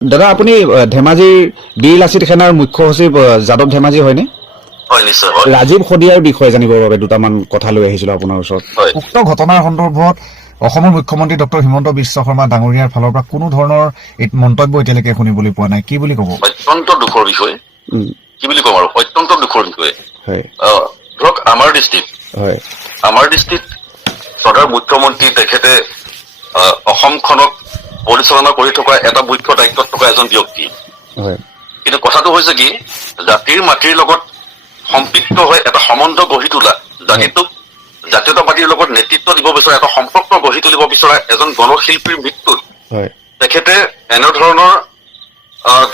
দাদা আপুনি ধেমাজিৰ বীৰ লাচিত সেনাৰ মুখ্য সচিব যাদৱ ধেমাজি হয়নে? হয় নিশ্চয় হয়। ৰাজীৱ শদিয়াৰ বিষয়ে জানিবৰ বাবে দুটামান কথা লৈ আহিছিলো আপোনাৰ ওচৰত। উক্ত ঘটনাৰ সন্দৰ্ভত অসমৰ মুখ্যমন্ত্ৰী ডক্টৰ হিমন্ত বিশ্ব শৰ্মা ডাঙৰীয়াৰ ফালৰ পৰা কোনো ধৰণৰ মন্তব্য এতিয়ালৈকে শুনিবলৈ পোৱা নাই, কি বুলি ক'ব? অত্যন্ত দুখৰ বিষয়। কি বুলি ক'ম আৰু অত্যন্ত দুখৰ বিষয়। হয় ধৰক আমাৰ দৃষ্টিত চৰকাৰ মুখ্যমন্ত্ৰী তেখেতে অসমখনক পৰিচালনা কৰি থকা এটা মুখ্য দায়িত্বত থকা এজন ব্যক্তি। কিন্তু কথাটো হৈছে কি, জাতিৰ মাটিৰ লগত সম্পৃক্ত হৈ এটা সম্বন্ধ গঢ়ি তোলা, জাতিটোক জাতীয়তাবাদীৰ লগত নেতৃত্ব দিব বিচৰা, এটা সম্পৰ্ক গঢ়ি তুলিব বিচৰা এজন গণশিল্পীৰ মৃত্যুত তেখেতে এনেধৰণৰ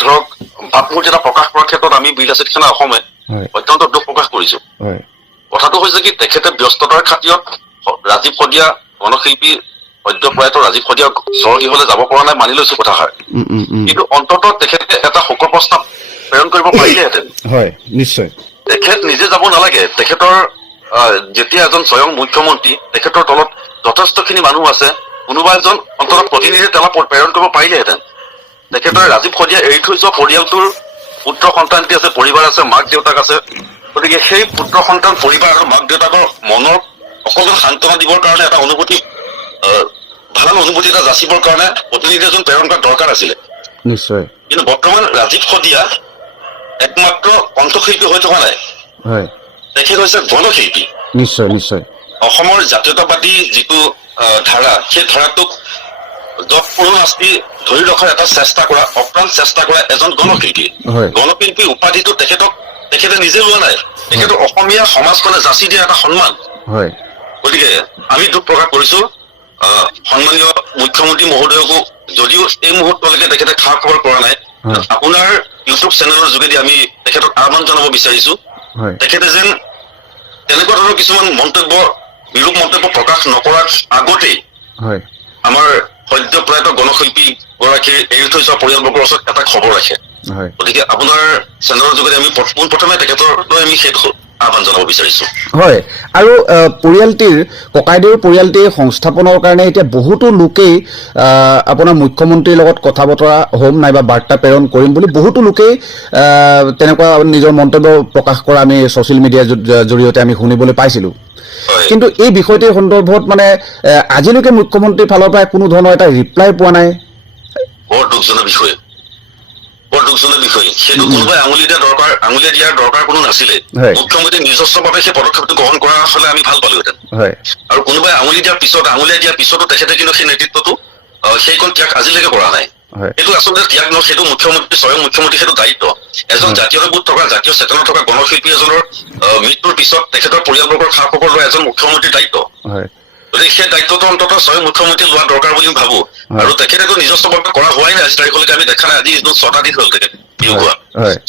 ধৰক ভাবমূৰ্তি এটা প্ৰকাশ কৰাৰ ক্ষেত্ৰত আমি বীৰ লাচিত সেনা অসমে অত্যন্ত দুখ প্ৰকাশ কৰিছো। কথাটো হৈছে কি, তেখেতে ব্যস্ততাৰ খাতিৰত ৰাজীৱ শদিয়া গণশিল্পী সদ্যপ্ৰয়াত ৰাজীৱ শদিয়া স্বৰ্গীয়লৈ যাব পৰা নাই, মানি লৈছো কথাষাৰ। কিন্তু অন্ততঃ তেখেতে এটা শোক প্ৰস্তাৱ প্ৰেৰণ কৰিব পাৰিলেহেঁতেন। হয় নিশ্চয়। তেখেত নিজে যাব নালাগে, তেখেতৰ যেতিয়া এজন স্বয়ং মুখ্যমন্ত্ৰী, তেখেতৰ তলত যথেষ্টখিনি মানুহ আছে, কোনোবা এজন অন্ততঃ প্ৰতিনিধি তেওঁক প্ৰেৰণ কৰিব পাৰিলেহেঁতেন। তেখেতৰ ৰাজীৱ শদিয়া এৰি থৈ যোৱা পৰিয়ালটোৰ পুত্ৰ সন্তানটি আছে, পৰিবাৰ আছে, মাক দেউতাক আছে। গতিকে সেই পুত্ৰ সন্তান, পৰিবাৰ আৰু মাক দেউতাকৰ মনৰ অকণমান সান্তনা দিবৰ কাৰণে, এটা অনুভূতি ভাল অনুভূতি এটা যাচিবৰ কাৰণে প্ৰতিনিধি এজন প্ৰেৰণ কৰা দৰকাৰ আছিলে। নিশ্চয়। কিন্তু বৰ্তমান ৰাজীৱ শদিয়া একমাত্ৰ কণ্ঠশিল্পী হৈ থকা নাই, তেখেত হৈছে গণশিল্পী। নিশ্চয় নিশ্চয়। অসমৰ জাতীয়তাবাদী যিটো ধাৰা, সেই ধাৰাটোক জপপুৰণাস্তি ধৰি ৰখাৰ এটা চেষ্টা কৰা, অপ্ৰাণ চেষ্টা কৰা এজন গণশিল্পী। গণশিল্পী উপাধিটো তেখেতে নিজে লোৱা নাই, তেখেতৰ অসমীয়া সমাজখনে যাচি দিয়া এটা সন্মান। গতিকে আমি দুখ প্ৰকাশ কৰিছো সন্মানীয় মুখ্যমন্ত্ৰী মহোদয়কো, যদিও এই মুহূৰ্তলৈকে তেখেতে খা খবৰ কৰা নাই, আপোনাৰ ইউটিউব চেনেলৰ যোগেদি আমি তেখেতক আহ্বান জনাব বিচাৰিছো, তেখেতে যেন তেনেকুৱা ধৰণৰ কিছুমান মন্তব্য, বিৰূপ মন্তব্য প্ৰকাশ নকৰাৰ আগতেই আমাৰ সদ্যপ্ৰয়াত গণশিল্পী গৰাকীৰ এৰি থৈ যোৱা পৰিয়ালবৰ্গৰ ওচৰত এটা খবৰ ৰাখে। গতিকে আপোনাৰ চেনেলৰ যোগেদি আমি পোনপ্ৰথমে তেখেতলৈ আমি সেইটো আহ্বান জনাব বিচাৰিছো। হয়, আৰু পৰিয়ালটিৰ ককাইদেউৰ পৰিয়ালটিৰ সংস্থাপনৰ কাৰণে এতিয়া বহুতো লোকেই আপোনাৰ মুখ্যমন্ত্ৰীৰ লগত কথা বতৰা হ'ম নাইবা বাৰ্তা প্ৰেৰণ কৰিম বুলি বহুতো লোকেই তেনেকুৱা নিজৰ মন্তব্য প্ৰকাশ কৰা আমি ছচিয়েল মিডিয়াৰ জৰিয়তে আমি শুনিবলৈ পাইছিলো। কিন্তু এই বিষয়টিৰ সন্দৰ্ভত মানে আজিলৈকে মুখ্যমন্ত্ৰীৰ ফালৰ পৰা কোনো ধৰণৰ এটা ৰিপ্লাই পোৱা নাই। বৰ দুখজনক বিষয়, বৰ দুখজনক বিষয়। সেইটো কোনোবাই আঙুলিয়াই দিয়াৰ দৰকাৰ কোনো নাছিলে। মুখ্যমন্ত্ৰী নিজস্বভাৱে সেই পদক্ষেপটো গ্ৰহণ কৰা হলে আমি ভাল পালোহেঁতেন। আৰু কোনোবাই আঙুলিয়াই দিয়াৰ পিছতো তেখেতে কিন্তু সেই নেতৃত্বটো সেইকণ ত্যাগ আজিলৈকে কৰা নাই। সেইটো আচলতে ত্যাগ নহয়, সেইটো মুখ্যমন্ত্ৰী, স্বয়ং মুখ্যমন্ত্ৰী সেইটো দায়িত্ব। এজন জাতীয়তাবোধ থকা, জাতীয় চেতনা থকা গণশিল্পী এজনৰ মৃত্যুৰ পিছত তেখেতৰ পৰিয়ালবৰ্গৰ খা খবৰ লোৱা এজন মুখ্যমন্ত্ৰীৰ দায়িত্ব। গতিকে সেই দায়িত্বটো অন্ততঃ স্বয়ং মুখ্যমন্ত্ৰী লোৱা দৰকাৰ বুলি ভাবো। আৰু তেখেতেতো নিজস্বভাৱে কৰা হোৱাই নাই, আজি তাৰিখলৈকে আমি দেখা নাই। আজি 6টা দিন হ'ল তেখেত বিয়োগ হোৱা।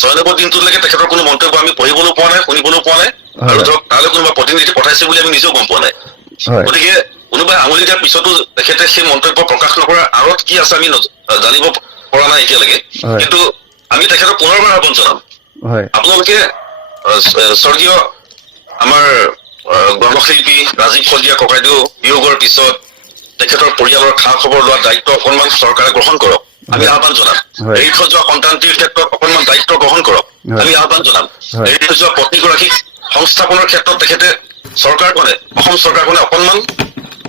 6 নম্বৰ দিনটোলৈকে তেখেতৰ কোনো মন্তব্য আমি পঢ়িবলৈও পোৱা নাই, শুনিবলৈও পোৱা নাই, আৰু ধৰক তালৈ কোনোবা প্ৰতিনিধি পঠাইছে বুলি আমি নিজেও গম পোৱা নাই। গতিকে কোনোবাই আঙুলি দিয়াৰ পিছতো তেখেতে সেই মন্তব্য প্ৰকাশ নকৰাৰ আঁৰত কি আছে আমি জানিব পৰা নাই এতিয়ালৈকে। কিন্তু আমি তেখেতক পুনৰবাৰ আহ্বান জনাম, আপোনালোকে স্বৰ্গীয় আমাৰ গণশিল্পী ৰাজীৱ শদিয়া ককাইদেউ বিয়োগৰ পিছত তেখেতৰ পৰিয়ালৰ খা খবৰ লোৱাৰ দায়িত্ব অকণমান চৰকাৰে গ্ৰহণ কৰক, আমি আহ্বান জনাম। এৰি থৈ যোৱা সন্তানটিৰ ক্ষেত্ৰত অকণমান দায়িত্ব গ্ৰহণ কৰক, আমি আহ্বান জনাম। এৰি থৈ যোৱা পত্নীগৰাকীক সংস্থাপনৰ ক্ষেত্ৰত তেখেতে অসম চৰকাৰখনে অকণমান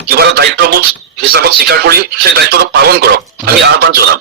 কিবা এটা দায়িত্ববোধ হিচাপত স্বীকাৰ কৰি সেই দায়িত্বটো পালন কৰক, আমি আহ্বান জনাম।